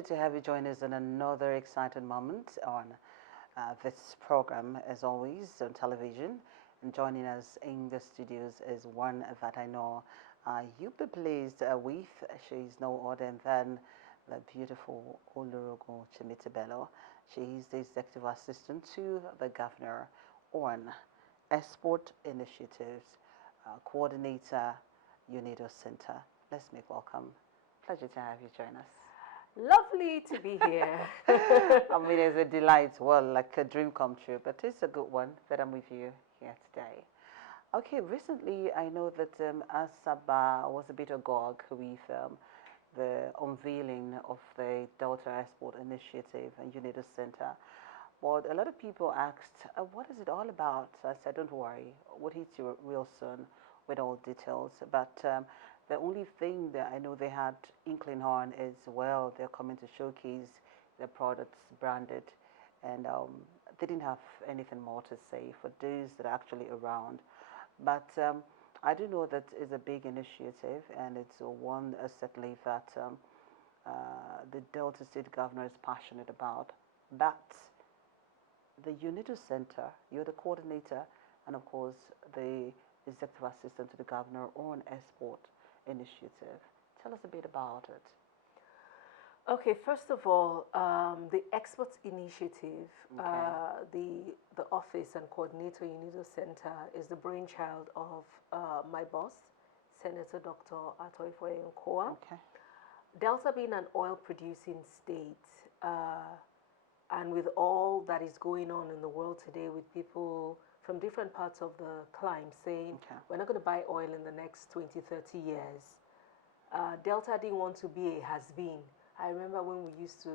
Pleasure to have you join us in another exciting moment on this program, as always, on television. And joining us in the studios is one that I know you'll be pleased with. She's no other than the beautiful OLOROGUN SHIMITE BELLO. She is the Executive Assistant to the Governor on Export Initiatives, Coordinator UNIDO Center. Let's make welcome. Pleasure to have you join us. Lovely to be here. I mean, it's a delight. Well, like a dream come true, but it's a good one that I'm with you here today. Okay, recently I know that Asaba was a bit agog with the unveiling of the Delta Export Initiative and UNIDO Center. But a lot of people asked, what is it all about? So I said, don't worry, we'll hit you real soon with all details. But the only thing that I know they had inkling on is, well, they're coming to showcase their products branded, and they didn't have anything more to say for those that are actually around. But I do know that it's a big initiative, and it's one certainly that the Delta State Governor is passionate about. But the UNIDO Center, you're the coordinator, and of course the Executive Assistant to the Governor on Export Initiative. Tell us a bit about it. Okay, first of all, the Export Initiative, the office and Coordinator UNIDO Center is the brainchild of my boss, Senator Dr. Ifeanyi Okowa. Okay. Delta being an oil-producing state, and with all that is going on in the world today with people from different parts of the climb saying, we're not going to buy oil in the next 20, 30 years. Delta didn't want to be a has-been. I remember when we used to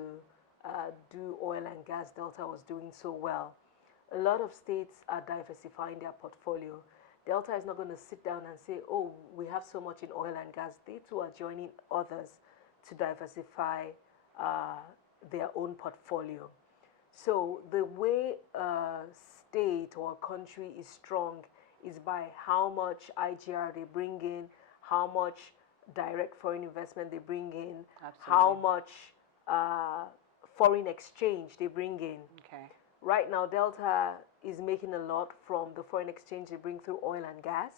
do oil and gas, Delta was doing so well. A lot of states are diversifying their portfolio. Delta is not going to sit down and say, oh, we have so much in oil and gas. They too are joining others to diversify their own portfolio. So the way a state or a country is strong is by how much IGR they bring in, how much direct foreign investment they bring in, how much foreign exchange they bring in. Okay. Right now, Delta is making a lot from the foreign exchange they bring through oil and gas.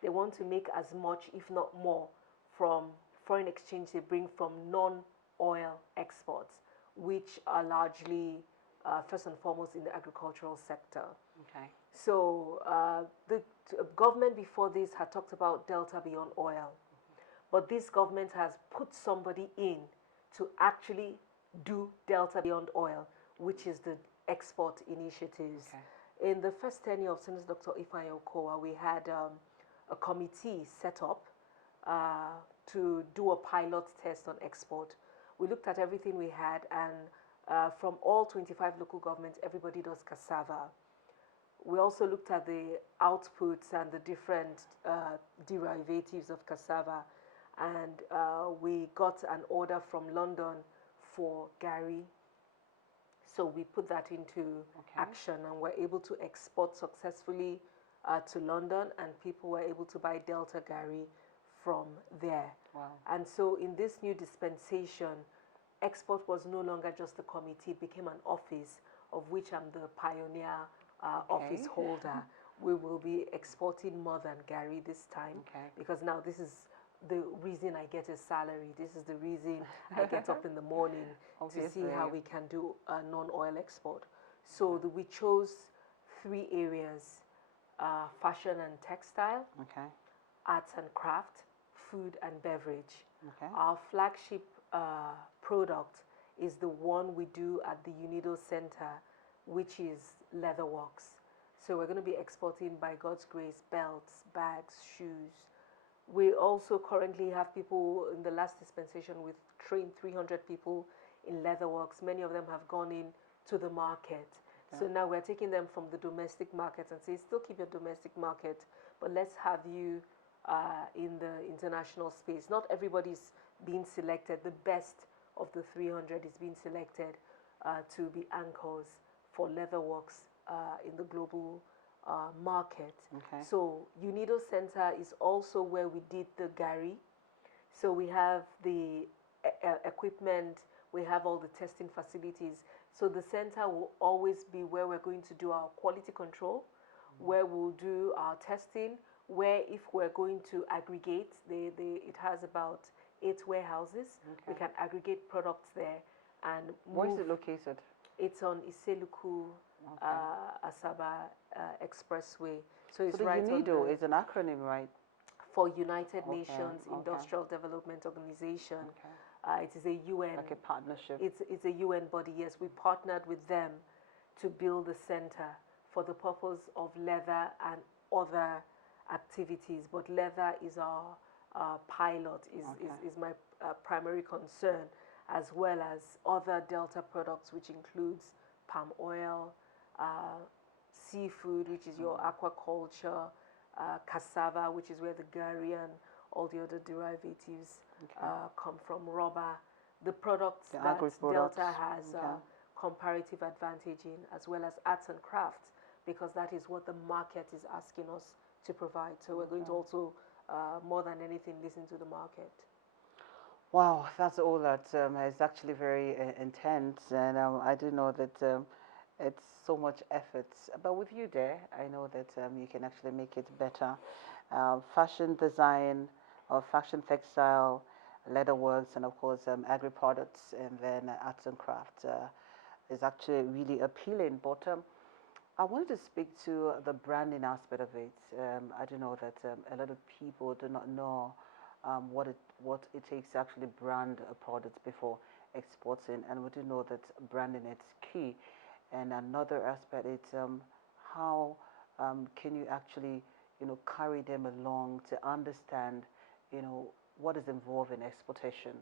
They want to make as much, if not more, from foreign exchange they bring from non-oil exports, which are largely first and foremost in the agricultural sector. Okay. So the government before this had talked about Delta beyond oil, but this government has put somebody in to actually do Delta beyond oil, which is the export initiatives. Okay. In the first tenure of Senator Dr. Ifeanyi Okowa, we had a committee set up to do a pilot test on export. We looked at everything we had, and from all 25 local governments, everybody does cassava. We also looked at the outputs and the different derivatives of cassava, and we got an order from London for Gary. So we put that into action, and we're able to export successfully to London, and people were able to buy Delta Gary from there. Wow. And so in this new dispensation, export was no longer just a committee, it became an office, of which I'm the pioneer office holder. We will be exporting more than Gary this time, because now this is the reason I get a salary. This is the reason I get up in the morning to see how we can do a non-oil export. So we chose 3 areas, fashion and textile, arts and craft, food and beverage. Our flagship product is the one we do at the UNIDO Center, which is leatherworks. So we're going to be exporting, by God's grace, belts, bags, shoes. We also currently have people in the last dispensation. We've trained 300 people in leatherworks. Many of them have gone in to the market. So now we're taking them from the domestic market and say, still keep your domestic market, but let's have you in the international space. Not everybody's being selected. The best of the 300 is being selected to be anchors for leatherworks in the global market. So UNIDO Center is also where we did the Gary. So we have the equipment, We have all the testing facilities. So the center will always be where we're going to do our quality control, where we'll do our testing, where if we're going to aggregate, it has about 8 warehouses. We can aggregate products there and move. Where is it located? It's on Iseluku Asaba Expressway. So it's the right UNIDO on the, is an acronym, right? For United Nations Industrial Development Organization. It is a UN. Like a partnership. It's a UN body, yes. We partnered with them to build the center for the purpose of leather and other activities. But leather is our pilot, is my primary concern, as well as other Delta products, which includes palm oil, seafood, which is your aquaculture, cassava, which is where the Gary and all the other derivatives come from, rubber. The products that Delta has comparative advantage in, as well as arts and crafts, because that is what the market is asking us to provide. So we're going to also, more than anything, listen to the market. Wow, that's all that is actually very intense, and I do know that it's so much effort. But with you there, I know that you can actually make it better. Fashion design, or fashion textile, leatherworks, and of course agri products, and then arts and crafts is actually really appealing. But I wanted to speak to the branding aspect of it. I do know that a lot of people do not know what it takes to actually brand a product before exporting, and we do know that branding is key. And another aspect is how can you actually, carry them along to understand, what is involved in exportation.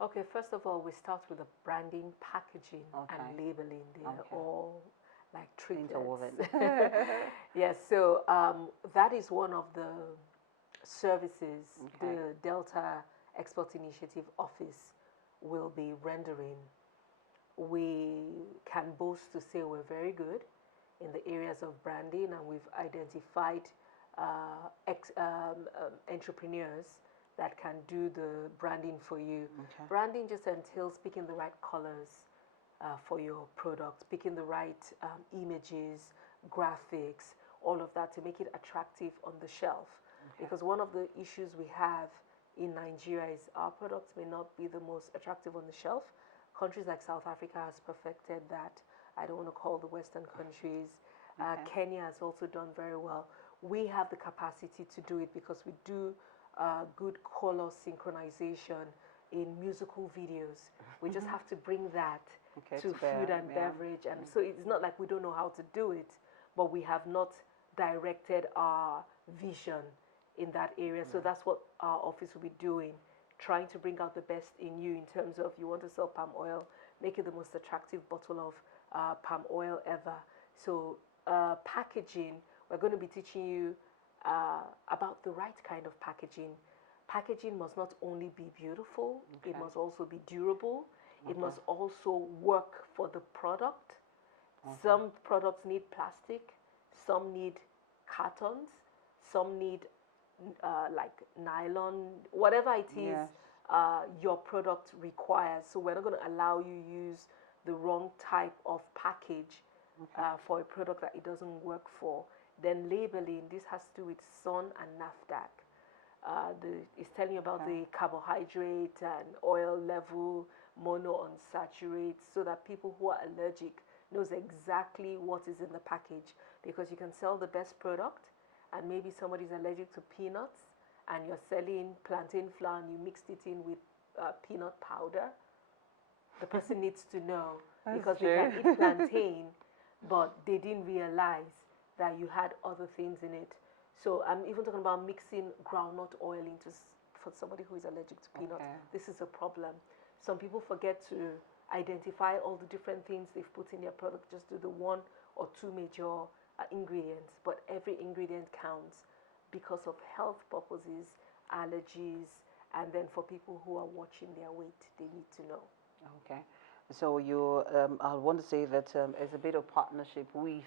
Okay, first of all, we start with the branding, packaging, and labeling. They are all like triplets. Yes, so that is one of the services the Delta Export Initiative Office will be rendering. We can boast to say we're very good in the areas of branding, and we've identified entrepreneurs that can do the branding for you. Branding just entails picking the right colors for your product, picking the right images, graphics, all of that to make it attractive on the shelf. Because one of the issues we have in Nigeria is our products may not be the most attractive on the shelf. Countries like South Africa has perfected that. I don't want to call the Western countries. Kenya has also done very well. We have the capacity to do it because we do good color synchronization in musical videos. We just have to bring that to food and beverage. And so it's not like we don't know how to do it, but we have not directed our vision in that area. So that's what our office will be doing, trying to bring out the best in you in terms of you want to sell palm oil, make it the most attractive bottle of palm oil ever. So packaging, we're going to be teaching you about the right kind of packaging. Packaging must not only be beautiful, it must also be durable. It must also work for the product. Some products need plastic, some need cartons, some need like nylon, whatever it is your product requires. So we're not going to allow you use the wrong type of package for a product that it doesn't work for. Then labeling, this has to do with SUN and NAFDAC. It's telling you about the carbohydrate and oil level, monounsaturates, so that people who are allergic knows exactly what is in the package. Because you can sell the best product and maybe somebody's allergic to peanuts and you're selling plantain flour and you mixed it in with peanut powder. The person needs to know because they can eat plantain, but they didn't realize that you had other things in it. So I'm even talking about mixing groundnut oil for somebody who is allergic to peanuts. This is a problem. Some people forget to identify all the different things they've put in their product, just do the one or two major ingredients, but every ingredient counts because of health purposes, allergies, and then for people who are watching their weight, they need to know. Okay, so you, I want to say that it's a bit of partnership with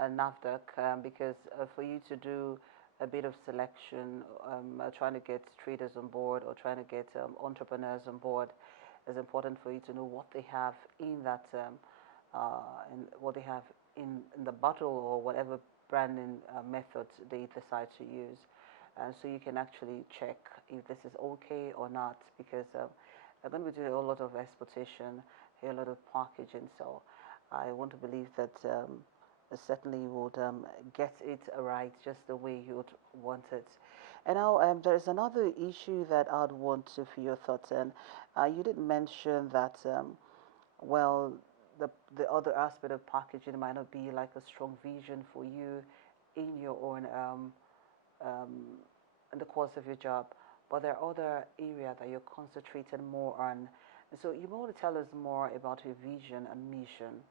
NAFDAC because for you to do a bit of selection, trying to get traders on board or trying to get entrepreneurs on board, it's important for you to know what they have in that, in what they have in the bottle or whatever branding method they decide to use. So you can actually check if this is okay or not, because they're going to be doing a lot of exportation, a lot of packaging. So I want to believe that certainly you would get it right just the way you would want it. And now there's another issue that I'd want to hear your thoughts on. You did mention that, well, the other aspect of packaging might not be like a strong vision for you in your own um, in the course of your job, but there are other areas that you're concentrating more on. So you want to tell us more about your vision and mission.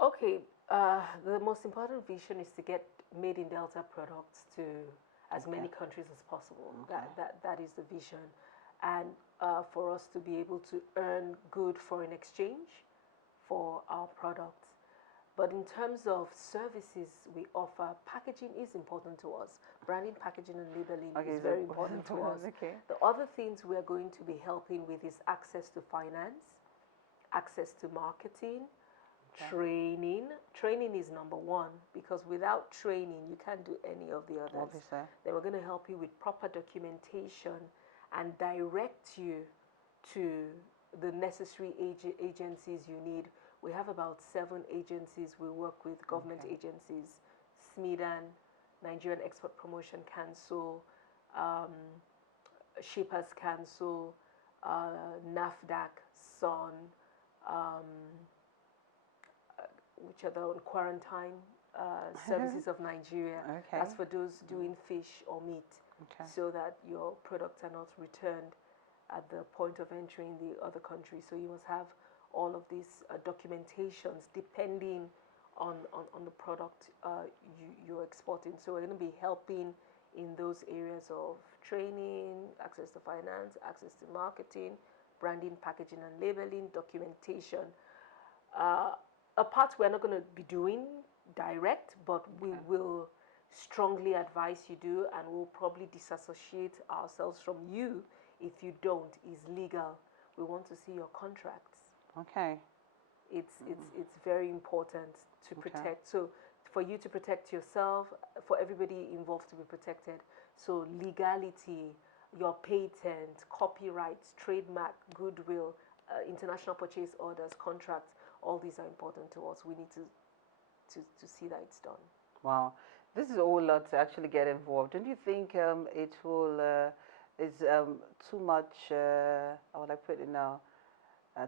Okay, the most important vision is to get made in Delta products to as many countries as possible. Okay. That is the vision. And for us to be able to earn good foreign exchange for our products. But in terms of services we offer, packaging is important to us. Branding, packaging, and labeling is very important to us. Okay. The other things we are going to be helping with is access to finance, access to marketing, training. Training is number one, because without training, you can't do any of the others. Obviously. Then we're going to help you with proper documentation and direct you to the necessary agencies you need. We have about 7 agencies we work with, government agencies, SMIDAN, Nigerian Export Promotion Council, Shippers Council, NAFDAC, SON, which are the quarantine services of Nigeria. Okay. That's for those doing fish or meat, so that your products are not returned at the point of entering the other country. So you must have all of these documentations depending on the product you're exporting. So we're going to be helping in those areas of training, access to finance, access to marketing, branding, packaging and labeling, documentation. A part we're not going to be doing direct, but we will strongly advise you do, and we'll probably disassociate ourselves from you if you don't, is legal. We want to see your contracts. Okay. It's very important to protect. So for you to protect yourself, for everybody involved to be protected. So legality, your patent, copyrights, trademark, goodwill, international purchase orders, contracts, all these are important to us. We need to see that it's done. Wow. This is a whole lot to actually get involved. Don't you think it will is too much, how would I put it now,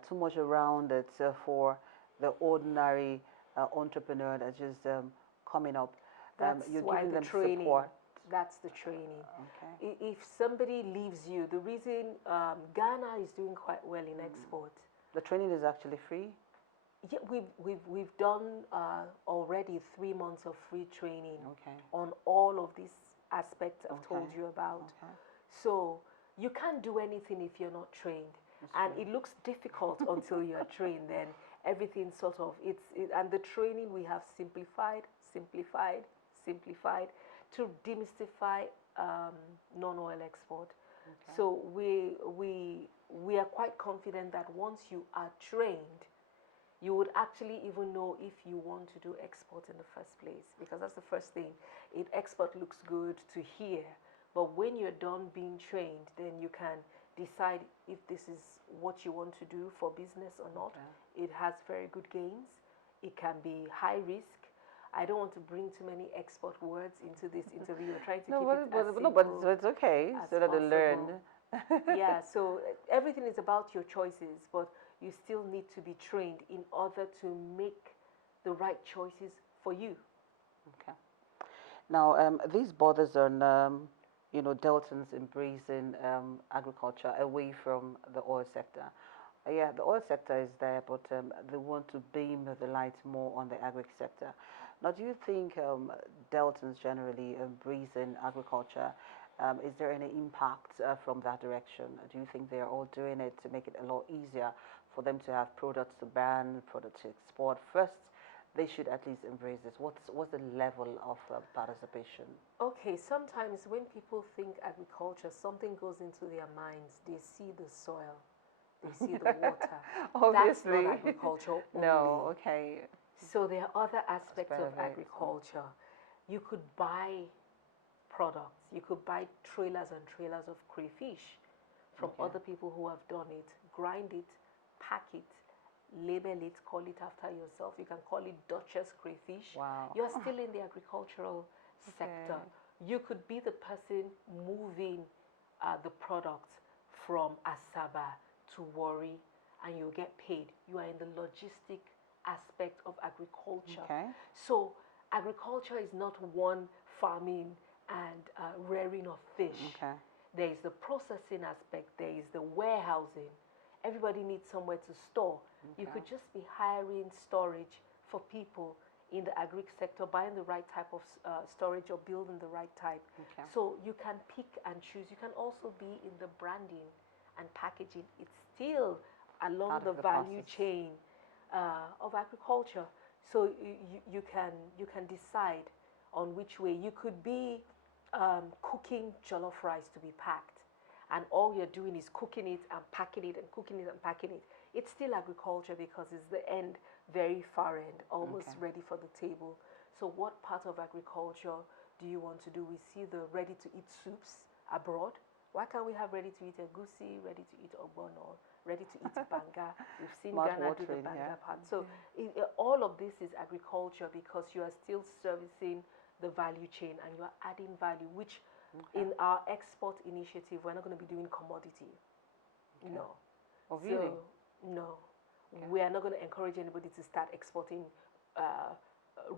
too much around it for the ordinary entrepreneur that's just coming up? That's you're why giving the them training. support. That's the training. Okay. If somebody leaves you, the reason Ghana is doing quite well in export. The training is actually free? Yeah, we've done already 3 months of free training on all of these aspects I've told you about. So you can't do anything if you're not trained. And it looks difficult until you're trained. Then everything sort of, and the training we have simplified to demystify non-oil export. So we are quite confident that once you are trained, you would actually even know if you want to do export in the first place, because that's the first thing. Export looks good to hear, but when you're done being trained, then you can decide if this is what you want to do for business or not. It has very good gains. It can be high risk. I don't want to bring too many export words into this interview. We're trying to keep it as simple but it's okay, so that they learn. Yeah, so everything is about your choices, but you still need to be trained in order to make the right choices for you. Okay. Now, these borders on, Deltans embracing agriculture away from the oil sector. Yeah, the oil sector is there, but they want to beam the light more on the agri sector. Now, do you think Deltans generally embracing agriculture, is there any impact from that direction? Do you think they're all doing it to make it a lot easier for them to have products to brand, products to export? First, they should at least embrace this. What's the level of participation? Okay, sometimes when people think agriculture, something goes into their minds. They see the soil. you see the water. Obviously. That's not agriculture only. No, okay. So there are other aspects of of it. agriculture. You could buy products. You could buy trailers and trailers of crayfish from other people who have done it, grind it, pack it, label it, call it after yourself. You can call it Duchess crayfish. Wow. You're still in the agricultural sector. You could be the person moving the product from Asaba to Warri, and you'll get paid. You are in the logistic aspect of agriculture. Okay. So agriculture is not one farming and rearing of fish. Okay. There is the processing aspect. There is the warehousing. Everybody needs somewhere to store. You could just be hiring storage for people in the agri sector, buying the right type of storage or building the right type. So you can pick and choose. You can also be in the branding and packaging. It's still along the value chain of agriculture. So you can decide on which way. You could be cooking jollof rice to be packed, and all you're doing is cooking it and packing it and cooking it and packing it. It's still agriculture because it's the end, very far end, almost ready for the table. So what part of agriculture do you want to do? We see the ready-to-eat soups abroad. Why can't we have ready-to-eat egusi, ready-to-eat ogbono, ready-to-eat banga? We've seen Ghana do the banga part. So all of this is agriculture because you are still servicing the value chain and you are adding value, which in our export initiative, we're not going to be doing commodity. No. Oh, really? So, no. We are not going to encourage anybody to start exporting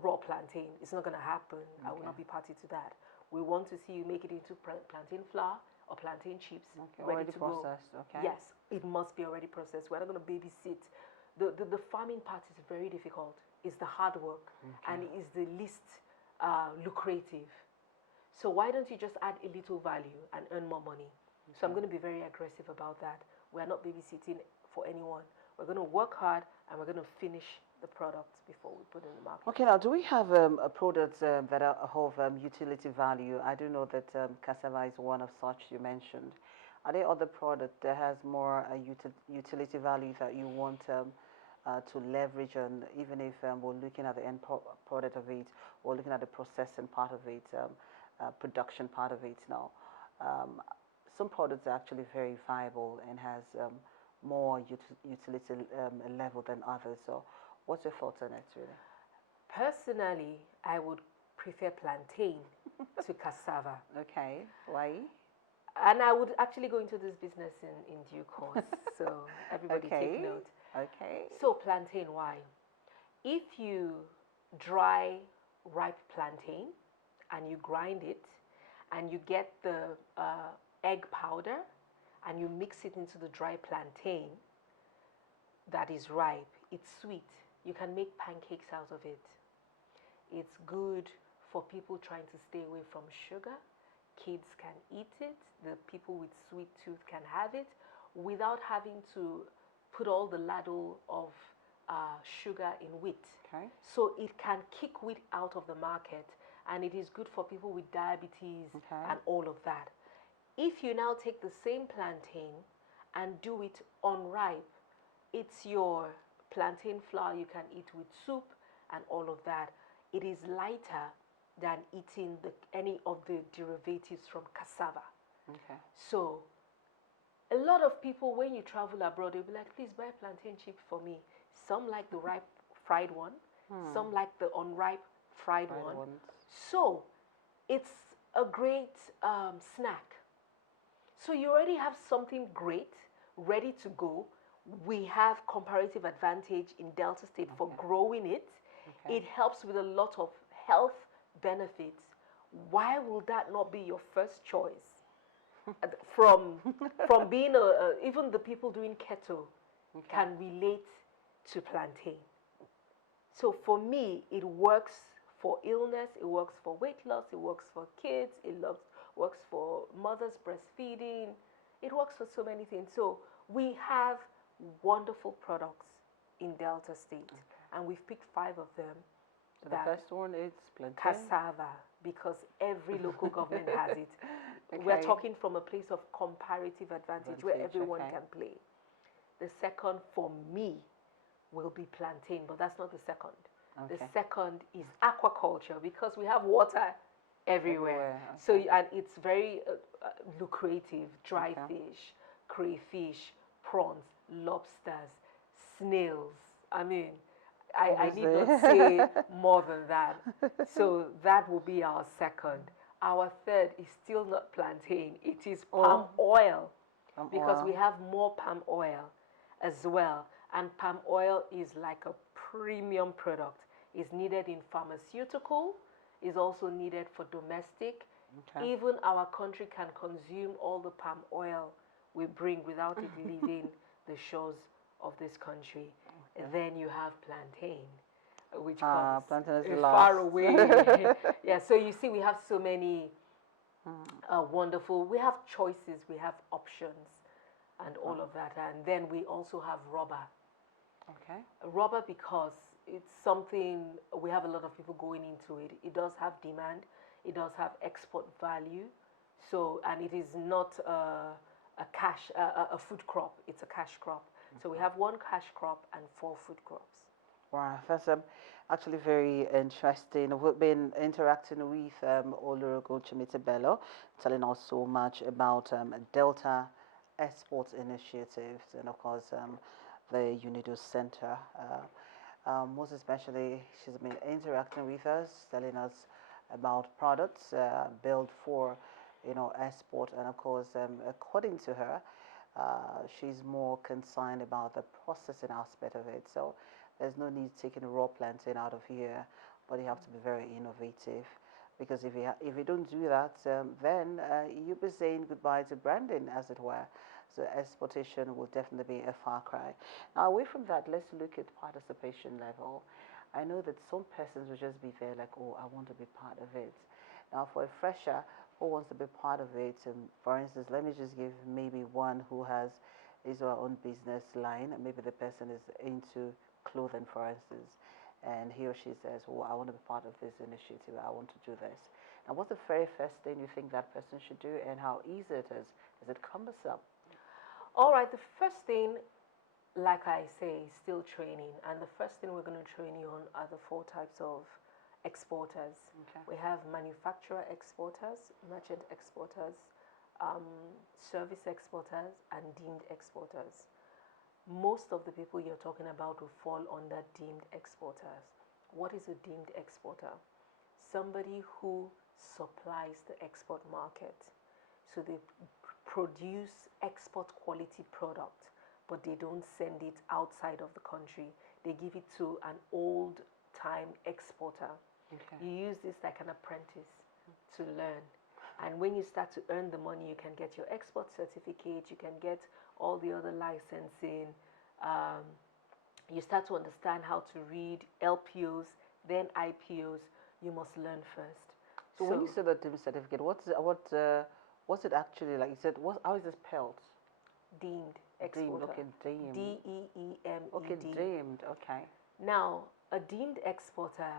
raw plantain. It's not going to happen. I will not be party to that. We want to see you make it into plantain flour or plantain chips, ready already to processed. go. Okay. Yes, it must be already processed. We're not going to babysit. The farming part is very difficult. It's the hard work and it is the least lucrative. So why don't you just add a little value and earn more money? So I'm going to be very aggressive about that. We're not babysitting for anyone. We're going to work hard and we're going to finish the products before we put it in the market. Okay, now do we have products that are of utility value? I do know that cassava is one of such you mentioned. Are there other products that has more utility value that you want to leverage on, even if we're looking at the end product of it, or looking at the processing part of it, production part of it now? Some products are actually very viable and has more utility level than others. So what's your thoughts on it, really? Personally, I would prefer plantain to cassava. Okay, why? And I would actually go into this business in due course. So everybody take note. Okay. So plantain, why? If you dry ripe plantain and you grind it and you get the egg powder and you mix it into the dry plantain that is ripe, it's sweet. You can make pancakes out of it. It's good for people trying to stay away from sugar. Kids can eat it. The people with sweet tooth can have it without having to put all the ladle of sugar in wheat. Okay. So it can kick wheat out of the market, and it is good for people with diabetes and all of that. If you now take the same plantain and do it unripe, it's your plantain flour you can eat with soup and all of that. It is lighter than eating any of the derivatives from cassava. Okay. So a lot of people, when you travel abroad, they'll be like, please buy plantain chips for me. Some like the ripe fried one. Some like the unripe fried one. So it's a great snack. So you already have something great, ready to go. We have comparative advantage in Delta State for growing it. It helps with a lot of health benefits. Why will that not be your first choice? From being even the people doing keto can relate to plantain. So for me, it works for illness, it works for weight loss, it works for kids, it works for mothers breastfeeding, it works for so many things. So we have wonderful products in Delta State, and we've picked 5 of them. So the first one is plantain? Cassava, because every local government has it. We're talking from a place of comparative advantage where everyone can play. The second for me will be plantain, but that's not the second. Okay. The second is aquaculture, because we have water everywhere. Okay. So, and it's very lucrative. Dry fish, crayfish, prawns, lobsters, snails. I mean, I need not say more than that. So that will be our second. Our third is still not plantain. It is palm oil, because we have more palm oil as well. And palm oil is like a premium product. It's needed in pharmaceutical, is also needed for domestic. Okay. Even our country can consume all the palm oil we bring without it leaving the shores of this country. Okay. Then you have plantain, which comes far away. Yeah, so you see, we have so many wonderful, we have choices, we have options, and all of that. And then we also have rubber. Okay. Rubber, because it's something, we have a lot of people going into it. It does have demand. It does have export value. So, and it is not a food crop. It's a cash crop. Okay. So we have 1 cash crop and 4 food crops. Wow, that's actually very interesting. We've been interacting with OLOROGUN SHIMITE BELLO, telling us so much about Delta Export Initiatives, and of course the UNIDO Center. Most especially, she's been interacting with us, telling us about products built for, export, and of course, according to her, she's more concerned about the processing aspect of it. So there's no need taking raw plantain out of here, but you have to be very innovative, because if you don't do that, then you'll be saying goodbye to branding, as it were. So exportation will definitely be a far cry. Now, away from that, let's look at participation level. I know that some persons will just be there like, oh, I want to be part of it. Now, for a fresher who wants to be part of it, for instance, let me just give maybe one who has his or her own business line. Maybe the person is into clothing, for instance, and he or she says, oh, I want to be part of this initiative. I want to do this. Now, what's the very first thing you think that person should do, and how easy it is? Is it cumbersome? All right, the first thing, like I say, is still training. And the first thing we're going to train you on are the 4 types of exporters. Okay. We have manufacturer exporters, merchant exporters, service exporters, and deemed exporters. Most of the people you're talking about will fall under deemed exporters. What is a deemed exporter? Somebody who supplies the export market. So they produce export quality product, but they don't send it outside of the country. They give it to an old time exporter. Okay. You use this like an apprentice to learn. And when you start to earn the money, you can get your export certificate, you can get all the other licensing. You start to understand how to read LPOs, then IPOs. You must learn first. So when you say the deemed certificate, what's it actually like? How is it spelled? Deemed exporter. Okay, deemed. DEEMED. Okay, deemed. Okay. Now, a deemed exporter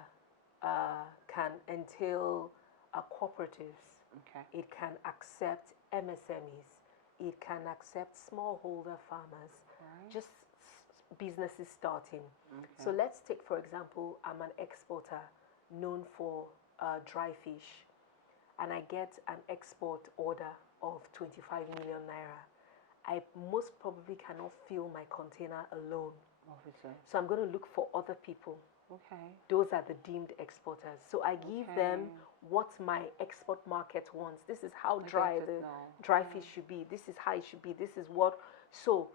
can entail cooperatives. Okay. It can accept MSMEs. It can accept smallholder farmers. Right. Just businesses starting. Okay. So let's take, for example, I'm an exporter known for dry fish, and I get an export order of 25 million naira. I most probably cannot fill my container alone. Obviously. So I'm going to look for other people. Okay. Those are the deemed exporters. So I give them what my export market wants. This is how dry the dry fish should be. This is how it should be. This is what. So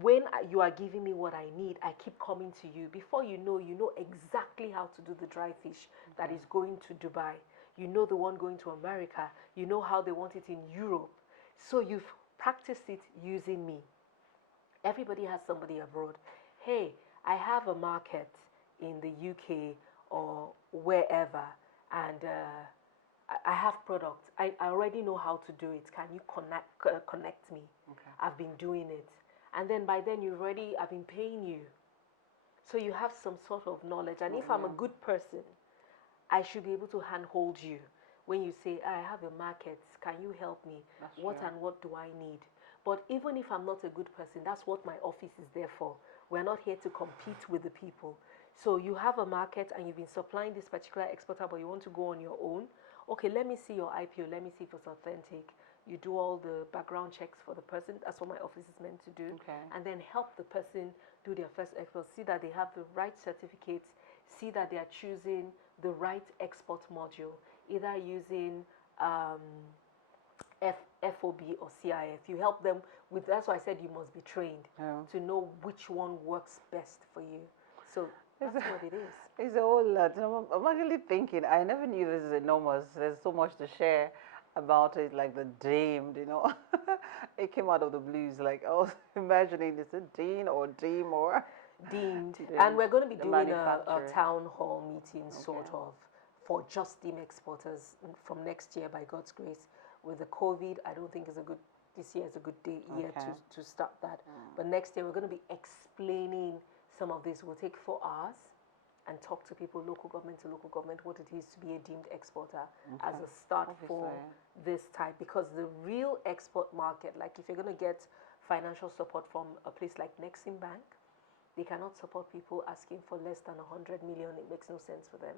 when you are giving me what I need, I keep coming to you. Before you know exactly how to do the dry fish that is going to Dubai. You know the one going to America. You know how they want it in Europe. So you've practiced it using me. Everybody has somebody abroad. Hey, I have a market in the UK or wherever, and I have products. I already know how to do it. Can you connect me? Okay. I've been doing it. And then by then I've been paying you. So you have some sort of knowledge. And if I'm a good person, I should be able to handhold you. When you say, I have a market, can you help me? That's what true. And what do I need? But even if I'm not a good person, that's what my office is there for. We're not here to compete with the people. So you have a market and you've been supplying this particular exporter, but you want to go on your own. Okay, let me see your IPO. Let me see if it's authentic. You do all the background checks for the person. That's what my office is meant to do. Okay. And then help the person do their first export. See that they have the right certificates. See that they are choosing the right export module, either using FOB or CIF. You help them with, that's why I said you must be trained to know which one works best for you. So that's what it is. It's a whole lot. I'm actually thinking, I never knew this is enormous. There's so much to share about it, like the deemed, you know. It came out of the blues. Like I was imagining, is it dean or deem or deemed? And we're going to be doing a town hall meeting, sort of, for just deemed exporters from next year, by God's grace. With the COVID, I don't think this year is a good year to start that. But next year, we're going to be explaining some of this. We'll take 4 hours and talk to people, local government to local government, what it is to be a deemed exporter as a start for this type. Because the real export market, like if you're going to get financial support from a place like Nexim Bank, they cannot support people asking for less than 100 million. It makes no sense for them.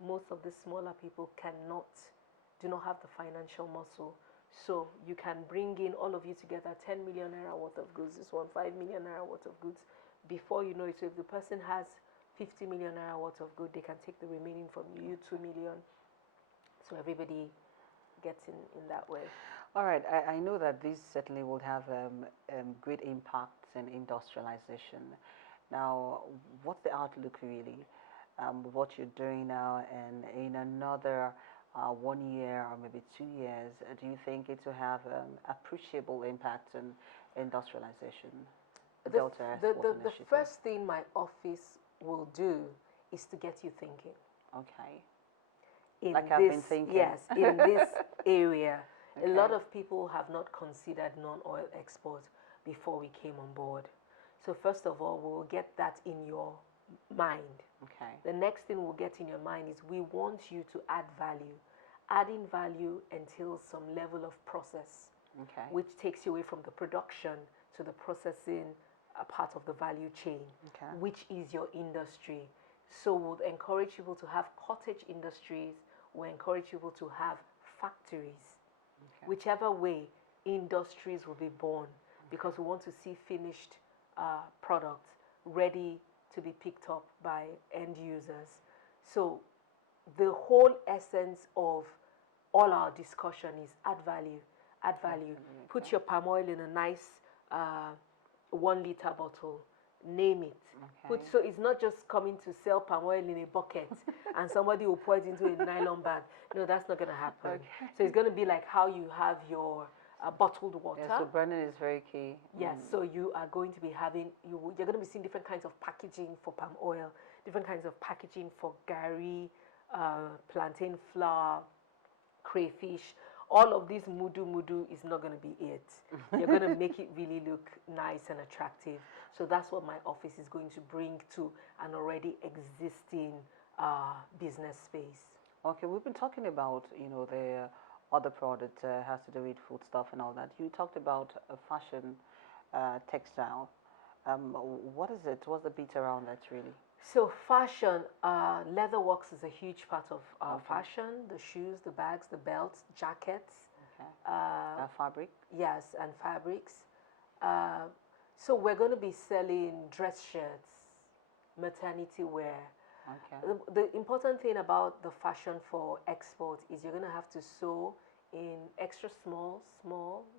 Most of the smaller people do not have the financial muscle. So you can bring in, all of you together, 10 million naira worth of goods, this one 5 million naira worth of goods. Before you know it, so if the person has 50 million naira worth of goods, they can take the remaining from you, 2 million. So everybody gets in that way. All right, I know that this certainly will have great impacts in industrialization. Now, what's the outlook really? What you're doing now, and in another 1 year or maybe 2 years, do you think it will have appreciable impact in industrialization? The first thing my office will do is to get you thinking. Okay. Like I've been thinking. Yes, in this area. Okay. A lot of people have not considered non-oil export before we came on board. So first of all, we'll get that in your mind. Okay. The next thing we'll get in your mind is we want you to add value. Adding value entails some level of process, which takes you away from the production to the processing part of the value chain, which is your industry. So we'll encourage people to have cottage industries. We'll encourage people to have factories. Whichever way, industries will be born, because we want to see finished products ready to be picked up by end users. So the whole essence of all our discussion is add value, add value. Put your palm oil in a nice 1 liter bottle, name it. So it's not just coming to sell palm oil in a bucket and somebody will pour it into a nylon bag. No, that's not going to happen. So it's going to be like how you have your bottled water. Yeah, so branding is very key. Yes, so you are going to be having, you're going to be seeing different kinds of packaging for palm oil, different kinds of packaging for gari, plantain flour, crayfish. All of this mudu is not going to be it. You're going to make it really look nice and attractive. So that's what my office is going to bring to an already existing business space. Okay, we've been talking about, the other product has to do with food stuff and all that. You talked about a fashion textile. What is it? What's the beat around that really? So fashion, leatherworks is a huge part of fashion. The shoes, the bags, the belts, jackets. Fabric? Yes, and fabrics. So we're going to be selling dress shirts, maternity wear. The important thing about the fashion for export is you're going to have to sew in extra small,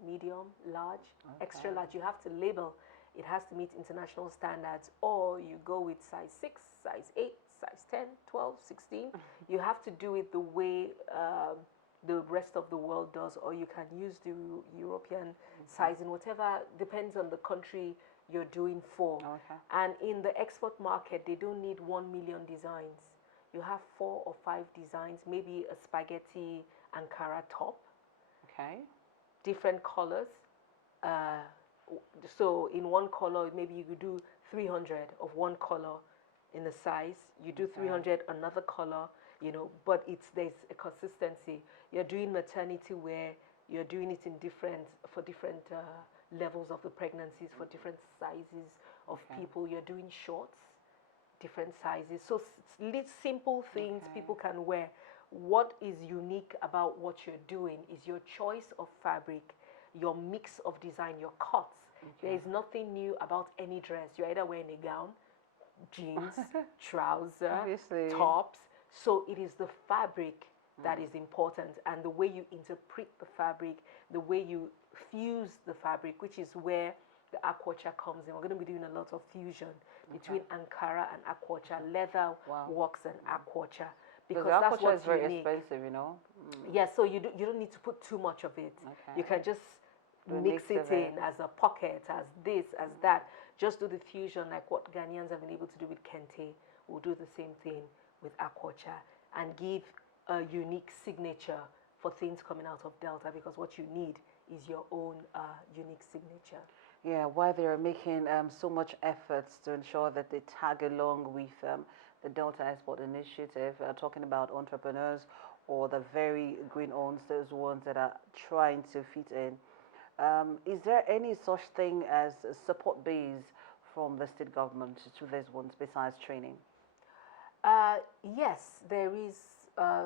medium, large, extra large. You have to label. It has to meet international standards, or you go with size 6, size 8, size 10, 12, 16. You have to do it the way the rest of the world does, or you can use the European sizing, whatever, depends on the country you're doing for. And in the export market, they don't need 1 million designs. You have 4 or 5 designs, maybe a spaghetti Ankara top. Different colors. So in one color, maybe you could do 300 of one color in the size. You do 300 another color, but there's a consistency. You're doing maternity wear. You're doing it for different levels of the pregnancies for different sizes of people. You're doing shorts, different sizes. So simple things people can wear. What is unique about what you're doing is your choice of fabric, your mix of design, your cuts. There is nothing new about any dress. You're either wearing a gown, jeans, trouser, tops. So it is the fabric that is important, and the way you interpret the fabric, the way you fuse the fabric, which is where the aquacha comes in. We're going to be doing a lot of fusion between Ankara and aquacha, leather works and aquacha, because that's what's very unique. expensive, you know. Yeah, so you don't need to put too much of it. You can just mix it in as a pocket, as this, as that. Just do the fusion like what Ghanaians have been able to do with kente. We'll do the same thing with aquacha and give a unique signature for things coming out of Delta, because what you need is your own unique signature. Yeah, why they are making so much efforts to ensure that they tag along with the Delta Export Initiative, talking about entrepreneurs or the very green-owned, those ones that are trying to fit in. Is there any such thing as a support base from the state government to these ones besides training? Yes, there is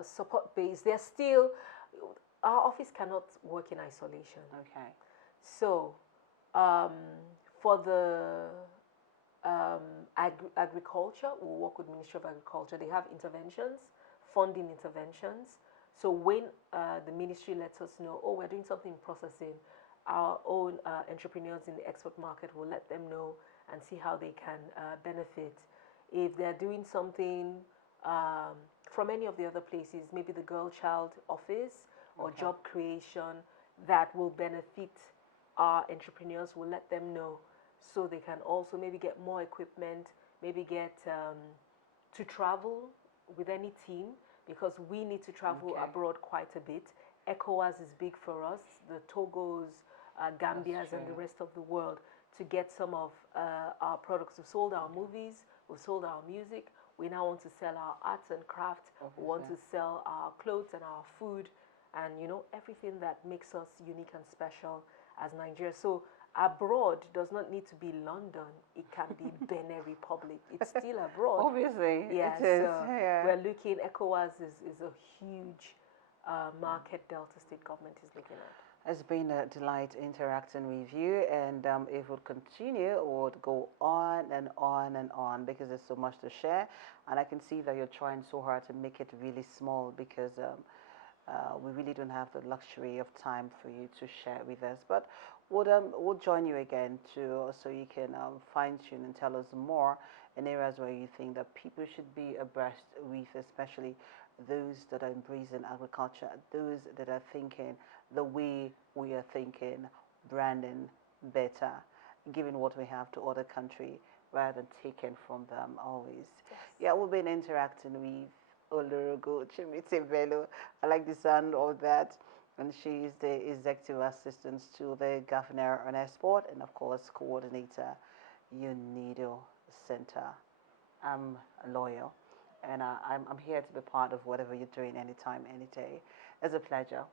support base. There's still, our office cannot work in isolation. Okay. So, for the agriculture, we'll work with Ministry of Agriculture. They have interventions, funding interventions. So when the ministry lets us know, oh, we're doing something in processing, our own entrepreneurs in the export market will let them know and see how they can benefit. If they're doing something from any of the other places, maybe the girl child office or job creation that will benefit our entrepreneurs, will let them know, so they can also maybe get more equipment, maybe get to travel with any team, because we need to travel abroad quite a bit. ECOWAS is big for us, the Togos, Gambias, and the rest of the world, to get some of our products. We've sold our movies, we've sold our music. We now want to sell our arts and crafts. We want to sell our clothes and our food, and you know, everything that makes us unique and special as Nigeria. So abroad does not need to be London. It can be Benin Republic. It's still abroad. Obviously, yeah, it is. So we're looking, ECOWAS is a huge market Delta State government is looking at. It's been a delight interacting with you, and it would continue, it would go on and on and on, because there's so much to share, and I can see that you're trying so hard to make it really small, because we really don't have the luxury of time for you to share with us. But we'll join you again too, so you can fine-tune and tell us more in areas where you think that people should be abreast with, especially those that are embracing agriculture, those that are thinking the way we are thinking, branding better, giving what we have to other countries rather than taking from them always. Yes. Yeah, we've been interacting with OLOROGUN, SHIMITE BELLO. I like the sound of that. And she is the executive assistant to the governor on export, and of course, coordinator UNIDO Center. I'm loyal, and I'm here to be part of whatever you're doing, anytime, any day. It's a pleasure.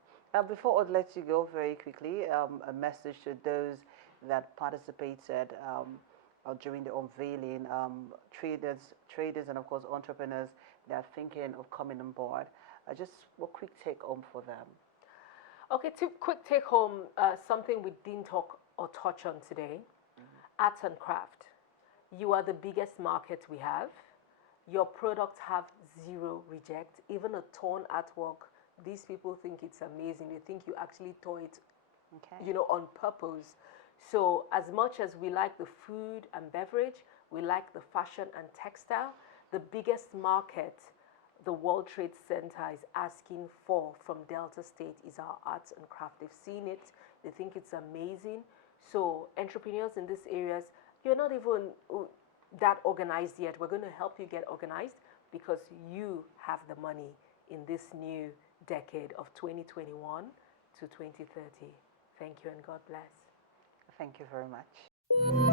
Before I let you go, very quickly, a message to those that participated during the unveiling, traders, and of course entrepreneurs that are thinking of coming on board. Just a quick take home for them. Okay, quick take home, something we didn't talk or touch on today. Arts and craft. You are the biggest market we have. Your products have 0 reject. Even a torn artwork, these people think it's amazing. They think you actually tore it, you know, on purpose. So as much as we like the food and beverage, we like the fashion and textile, the biggest market the World Trade Center is asking for from Delta State is our arts and craft. They've seen it. They think it's amazing. So entrepreneurs in these areas, you're not even that organized yet. We're going to help you get organized, because you have the money in this new decade of 2021 to 2030. Thank you, and God bless. Thank you very much.